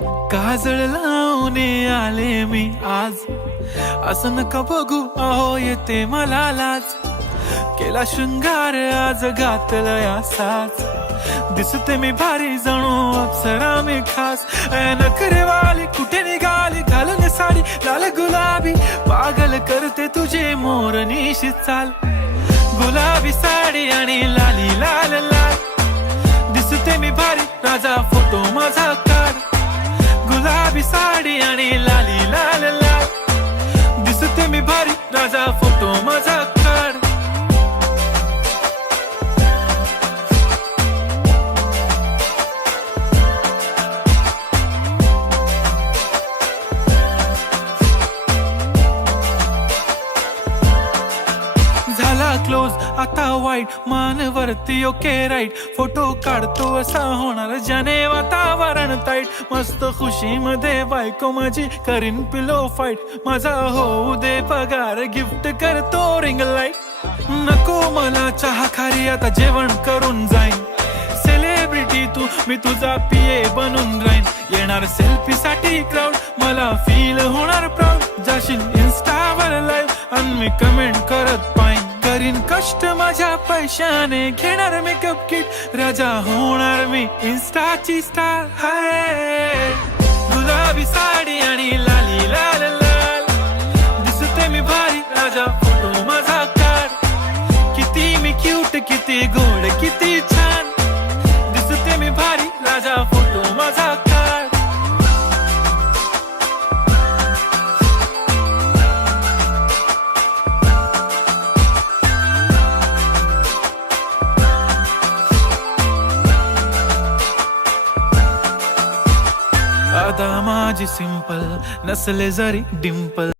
काजळ लावून आले मी आज, असं नका बघू अहो येते मला लाज. केला शृंगार आज घातलं या साज, दिसते मी भारी जणू अप्सरा मी खास. नखरेवाली कुठे निघाली घालून साडी लाल गुलाबी, पागल करते तुझे मोरनीशी चाल. गुलाबी साडी आणि लाली लाल लाल, दिसते मी भारी राजा फोटो माझा काढ. गुलाबी साडी आणि लाली लाल लाल, दिसते मी भारी राजा फोटो माझा काढ. झाला क्लोज आता वाईट, मान वरती ओके राईट. फोटो काढतो असा होणार ज्याने वातावरण ताईट. मस्त खुशी मध्ये बायको माझी करीन पिलो फाईट. माझा होऊ दे पगार गिफ्ट करतो रिंग लाईट. नको मला चहा खारी आता जेवण करून जाईन. सेलिब्रिटी तू मी तुझा पिये बनून राहीन. येणार सेल्फी साठी क्राऊड मला फील होणार प्राऊड. जाशील इन्स्टावर लाईव्ह आणि मी कमेंट करत पाहिन. करीन कष्ट माझ्या पैशाने घेणार मेकअप किट. राजा होणार मी इन्स्टाची स्टार. हाय गुलाबी साडी आणि लाली लाल लाल, दिसते मी भारी राजा फोटो माझा काढ. किती मी क्यूट किती गोड किती छान, दिसते मी भारी राजा फोटो माझा काढ. अदा माझी सिंपल नसले जरी डिंपल.